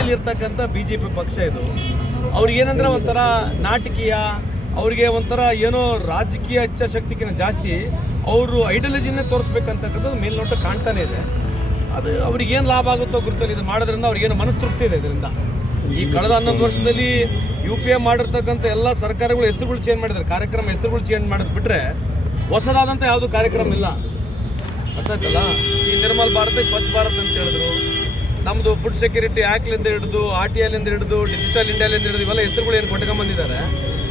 ದೆಹಲಿಯಲ್ಲಿ ಇರ್ತಕ್ಕಂಥ BJP ಪಕ್ಷ ಇದು. ಅವ್ರಿಗೇನಂದ್ರೆ ಒಂಥರ ನಾಟಕೀಯ, ಅವ್ರಿಗೆ ಒಂಥರ ಏನೋ ರಾಜಕೀಯ ಇಚ್ಛಾಶಕ್ತಿಗಿಂತ ಜಾಸ್ತಿ ಅವರು ಐಡಿಯಾಲಜಿನೇ ತೋರಿಸ್ಬೇಕಂತಕ್ಕಂಥದ್ದು ಮೇಲ್ನೋಟ ಕಾಣ್ತಾನೆ ಇದೆ. ಅದು ಅವ್ರಿಗೇನು ಲಾಭ ಆಗುತ್ತೋ ಗುರುತಲ್ಲಿ ಇದು ಮಾಡೋದ್ರಿಂದ ಅವ್ರಿಗೇನು ಮನಸ್ತೃಪ್ತಿ ಇದೆ ಇದರಿಂದ. ಈ ಕಳೆದ 11 ವರ್ಷದಲ್ಲಿ UPA ಮಾಡಿರ್ತಕ್ಕಂಥ ಎಲ್ಲ ಸರ್ಕಾರಗಳು ಹೆಸರುಗಳು ಚೇಂಜ್ ಮಾಡಿದ್ದಾರೆ, ಕಾರ್ಯಕ್ರಮ ಹೆಸರುಗಳು ಚೇಂಜ್ ಮಾಡೋದು ಬಿಟ್ಟರೆ ಹೊಸದಾದಂಥ ಯಾವುದೂ ಕಾರ್ಯಕ್ರಮ ಇಲ್ಲ. ಗೊತ್ತಾಯ್ತಲ್ಲ, ಈ ನಿರ್ಮಲ್ ಭಾರತ, ಸ್ವಚ್ಛ ಭಾರತ್ ಅಂತ ಹೇಳಿದ್ರು, ನಮ್ಮದು ಫುಡ್ ಸೆಕ್ಯೂರಿಟಿ ಆ್ಯಕ್ಟ್ಲಿಂದ ಹಿಡಿದು RTIಲಿಂದ ಹಿಡಿದು ಡಿಜಿಟಲ್ ಇಂಡಿಯಾಲಿಂದ ಹಿಡಿದು ಇವೆಲ್ಲ ಹೆಸರುಗಳು ಏನು ಕೊಟ್ಕೊಂಡ್ಬಂದಿದ್ದಾರೆ.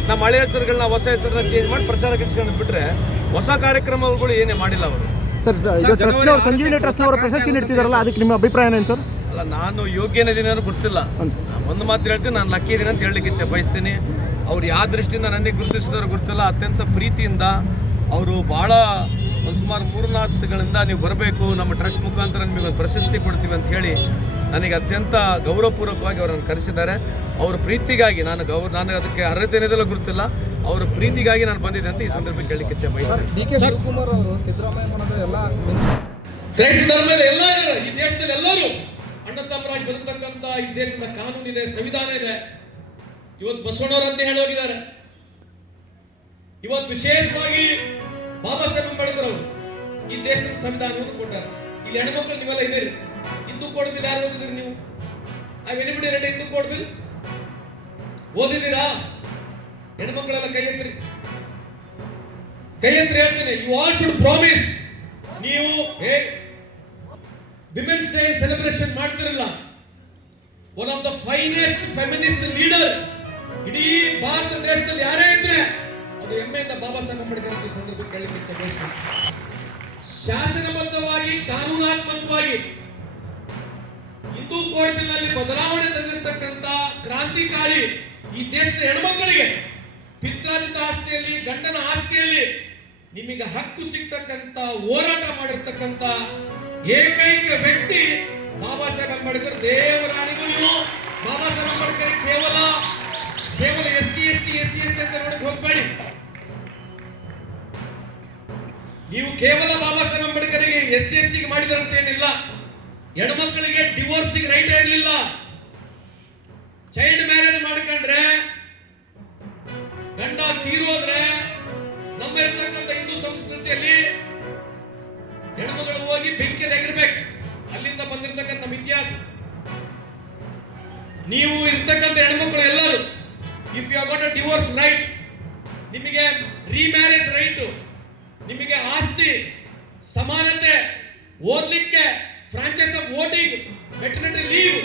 ನಮ್ಮ ಹಳೆ ಹೆಸರುಗಳನ್ನ ಹೊಸ ಹೆಸರನ್ನ ಚೇಂಜ್ ಮಾಡಿ ಪ್ರಚಾರಕ್ಕೆ ಇಟ್ಕೊಂಡು ಬಿಟ್ಟರೆ ಹೊಸ ಕಾರ್ಯಕ್ರಮಗಳು ಏನೇ ಮಾಡಿಲ್ಲ ಅವರು. ಸರ್, ಸಂಜೀವಿನಿ ಟ್ರಸ್ಟ್ ಅವರು ಪ್ರಶಸ್ತಿ ನೀಡ್ತಿದಾರಲ್ಲ, ಅದಕ್ಕೆ ನಿಮ್ಮ ಅಭಿಪ್ರಾಯ ಏನು ಸರ್? ಅಲ್ಲ, ನಾನು ಯೋಗ್ಯನಿದ್ದೀನಿ ಗೊತ್ತಿಲ್ಲ. ಒಂದು ಮಾತು ಹೇಳ್ತೀನಿ, ನಾನು ಲಕ್ಕಿ ಇದ್ದೀನಿ ಅಂತ ಹೇಳಲಿಕ್ಕೆ ಇಚ್ಛೆ ಬಯಸ್ತೀನಿ. ಅವ್ರು ಯಾವ ದೃಷ್ಟಿಯಿಂದ ನನಗೆ ಗುರುತಿಸಿದವರು ಗೊತ್ತಿಲ್ಲ. ಅತ್ಯಂತ ಪ್ರೀತಿಯಿಂದ ಅವರು ಭಾಳ ಒಂದು ಸುಮಾರು 3-4 ತಿಂಗಳಿಂದ ನೀವು ಬರಬೇಕು, ನಮ್ಮ ಟ್ರಸ್ಟ್ ಮುಖಾಂತರ ನಿಮಗೊಂದು ಪ್ರಶಸ್ತಿ ಕೊಡ್ತೀವಿ ಅಂತ ಹೇಳಿ ನನಗೆ ಅತ್ಯಂತ ಗೌರವಪೂರ್ವಕವಾಗಿ ಅವರನ್ನು ಕರೆಸಿದ್ದಾರೆ. ಅವರ ಪ್ರೀತಿಗಾಗಿ ನಾನು ಅದಕ್ಕೆ ಅರ್ಹತೆ ಏನಿದೆಲ್ಲ ಗುರುತಿಲ್ಲ, ಅವರ ಪ್ರೀತಿಗಾಗಿ ನಾನು ಬಂದಿದ್ದೆ ಅಂತ ಈ ಸಂದರ್ಭಕ್ಕೆ ಹೇಳಲಿಕ್ಕೆ ಇಚ್ಛೆ ಬಯಸ್ತೀನಿ. DK ಶಿವಕುಮಾರ್ ಅವರು ಸಿದ್ದರಾಮಯ್ಯ ಮಾಡೋದು ಎಲ್ಲ ಕ್ರೈಸ್ತ ಧರ್ಮದ ಎಲ್ಲ ಈ ದೇಶದಲ್ಲಿ ಎಲ್ಲರೂ ಅಣ್ಣ ತಮ್ಮರಾಗಿ ಬದುಕತಕ್ಕಂಥ ಈ ದೇಶದ ಕಾನೂನಿದೆ, ಸಂವಿಧಾನ ಇದೆ. ಇವತ್ತು ಬಸವಣ್ಣವರಂತೆ ಹೇಳೋಗಿದ್ದಾರೆ. ಇವತ್ತು ವಿಶೇಷವಾಗಿ ಬಾಬಾ ಸಾಹೇಬ್ ಅಂಬೇಡ್ಕರ್ ಅವರು ಈ ದೇಶದ ಸಂವಿಧಾನವನ್ನು ಕೊಟ್ಟಾರೆ. ಇಲ್ಲಿ ಹೆಣ್ಮಕ್ಳು ನೀವೆಲ್ಲ ಇದ್ದೀರಿ. ಹಿಂದೂ ಕೋಡ್ ಬಿಲ್ ಯಾರು ಓದಿದಿರಿ ನೀವು? Anybody ready Hindu code bill ಓದಿದ್ದೀರಾ? ಹೆಣ್ಮಕ್ಳೆಲ್ಲ ಕೈ ಎತ್ತಿರಿ, ಕೈ ಎತ್ತಿರಿ. ಹೇಳ್ತೀನಿ, ಯು ಆಲ್ ಶುಡ್ ಪ್ರಾಮಿಸ್. ನೀವು ವಿಮೆನ್ಸ್ ಡೇ ಸೆಲೆಬ್ರೇಷನ್ ಮಾಡ್ತಿರಲ್ಲ, one of the finest feminist leader ಇಡೀ ಭಾರತ ದೇಶದಲ್ಲಿ ಯಾರೇ ಇದ್ರೆ ಅದು ಹೆಮ್ಮೆಯಿಂದ ಬಾಬಾ ಸಾಹೇಬ್ ಅಂಬೇಡ್ಕರ್ ಈ ಸಂದರ್ಭಕ್ಕೆ ಕೇಳಲಿಕ್ಕೆ ಶಾಸನಬದ್ಧವಾಗಿ ಕಾನೂನಾತ್ಮಕವಾಗಿ ಹಿಂದೂ ಕೋಡ್ ಬಿಲ್ ನಲ್ಲಿ ಬದಲಾವಣೆ ತಂದಿರತಕ್ಕಂತ ಕ್ರಾಂತಿಕಾರಿ ಈ ದೇಶದ ಹೆಣ್ಮಕ್ಕಳಿಗೆ ಪಿತ್ರಾರ್ಜಿತ ಆಸ್ತಿಯಲ್ಲಿ, ಗಂಡನ ಆಸ್ತಿಯಲ್ಲಿ ನಿಮಗೆ ಹಕ್ಕು ಸಿಗ್ತಕ್ಕಂತ ಹೋರಾಟ ಮಾಡಿರ್ತಕ್ಕಂತ ಏಕೈಕ ವ್ಯಕ್ತಿ ಬಾಬಾ ಸಾಹೇಬ್ ಅಂಬೇಡ್ಕರ್. ದೇವರಾಣಿಗೂ ನೀವು ಬಾಬಾ ಸಾಹೇಬ್ ಅಂಬೇಡ್ಕರ್ ಕೇವಲ SC/ST ಅಂತ ನೋಡಕ್ ಹೋಗ್ಬೇಡಿ. ನೀವು ಕೇವಲ ಬಾಬಾ ಸಾಹೇಬ್ ಅಂಬೇಡ್ಕರ್ಗೆ SC/ST ಮಾಡಿದಾರಂತ ಏನಿಲ್ಲ. ಹೆಣ್ಮಕ್ಳಿಗೆ ಡಿವೋರ್ಸಿಗೆ ರೈಟ್ ಇರಲಿಲ್ಲ. ಚೈಲ್ಡ್ ಮ್ಯಾರೇಜ್ ಮಾಡ್ಕೊಂಡ್ರೆ, ಗಂಡ ತೀರೋದ್ರೆ ನಮ್ಮ ಇರ್ತಕ್ಕಂಥ ಹಿಂದೂ ಸಂಸ್ಕೃತಿಯಲ್ಲಿ ಹೆಣ್ಮಗಳು ಹೋಗಿ ಬೆಂಕಿ ತೆಗಿರ್ಬೇಕು. ಅಲ್ಲಿಂದ ಬಂದಿರತಕ್ಕಂಥ ನಮ್ಮ ಇತಿಹಾಸ. ನೀವು ಇರ್ತಕ್ಕಂಥ ಹೆಣ್ಮಕ್ಳು ಎಲ್ಲರೂ, if you got a divorce right, ನಿಮಗೆ ರೀಮ್ಯಾರೇಜ್ ರೈಟ್, ನಿಮಗೆ ಆಸ್ತಿ, ಸಮಾನತೆ, ಓದ್ಲಿಕ್ಕೆ, franchise of voting, maternity leave,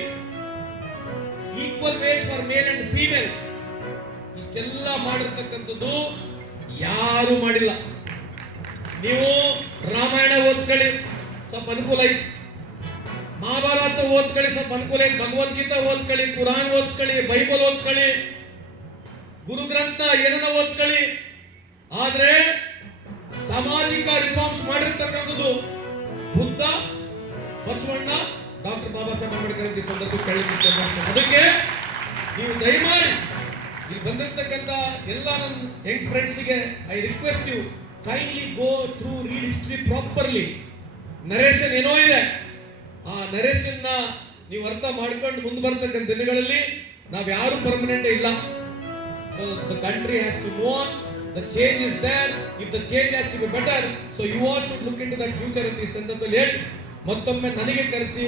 equal wage for male and female, ಇಷ್ಟೆಲ್ಲ ಮಾಡಿರ್ತಕ್ಕಂಥದ್ದು ಯಾರು ಮಾಡಿಲ್ಲ. ನೀವು ರಾಮಾಯಣ ಓದ್ಕೊಳ್ಳಿ, ಸ್ವಲ್ಪ ಅನುಕೂಲ ಐತಿ. ಮಹಾಭಾರತ ಓದ್ಕೊಳ್ಳಿ, ಸ್ವಲ್ಪ ಅನುಕೂಲ ಐತಿ. ಭಗವದ್ಗೀತಾ ಓದ್ಕೊಳ್ಳಿ, ಕುರಾನ್ ಓದ್ಕೊಳ್ಳಿ, ಬೈಬಲ್ ಓದ್ಕೊಳ್ಳಿ, ಗುರು ಗ್ರಂಥ ಏನನ್ನ ಓದ್ಕೊಳ್ಳಿ. ಆದ್ರೆ ಸಾಮಾಜಿಕ ರಿಫಾರ್ಮ್ಸ್ ಮಾಡಿರ್ತಕ್ಕಂಥದ್ದು ಬುದ್ಧ, ಬಸವಣ್ಣ, ಡಾಕ್ಟರ್ ಬಾಬಾ ಸಾಹೇಬ್ ಅಂಬೇಡ್ಕರ್ ಅಂತ ಈ ಸಂದರ್ಭಕ್ಕೆ ಕೇಳಿದ್ದೆ. ಅದಕ್ಕೆ ನೀವು ದಯಮಾಡಿ ಇಲ್ಲಿ ಬಂದಿರತಕ್ಕಂಥ ಎಲ್ಲ ನನ್ನ ಯಂಗ್ ಫ್ರೆಂಡ್ಸ್ಗೆ I request you kindly go through, read history properly. Narration ಏನೋ ಇದೆ, ಆ ನರೇಷನ್ನ ನೀವು ಅರ್ಥ ಮಾಡ್ಕೊಂಡು ಮುಂದೆ ಬರ್ತಕ್ಕಂಥ ದಿನಗಳಲ್ಲಿ ನಾವು ಯಾರು ಪರ್ಮನೆಂಟ್ ಇಲ್ಲ. So the country has to move on. The change is there. If the change has to be better, so you all should look into that future in ಈ ಸಂದರ್ಭದಲ್ಲಿ ಹೇಳಿ ಮತ್ತೊಮ್ಮೆ ನನಗೆ ಕರೆಸಿ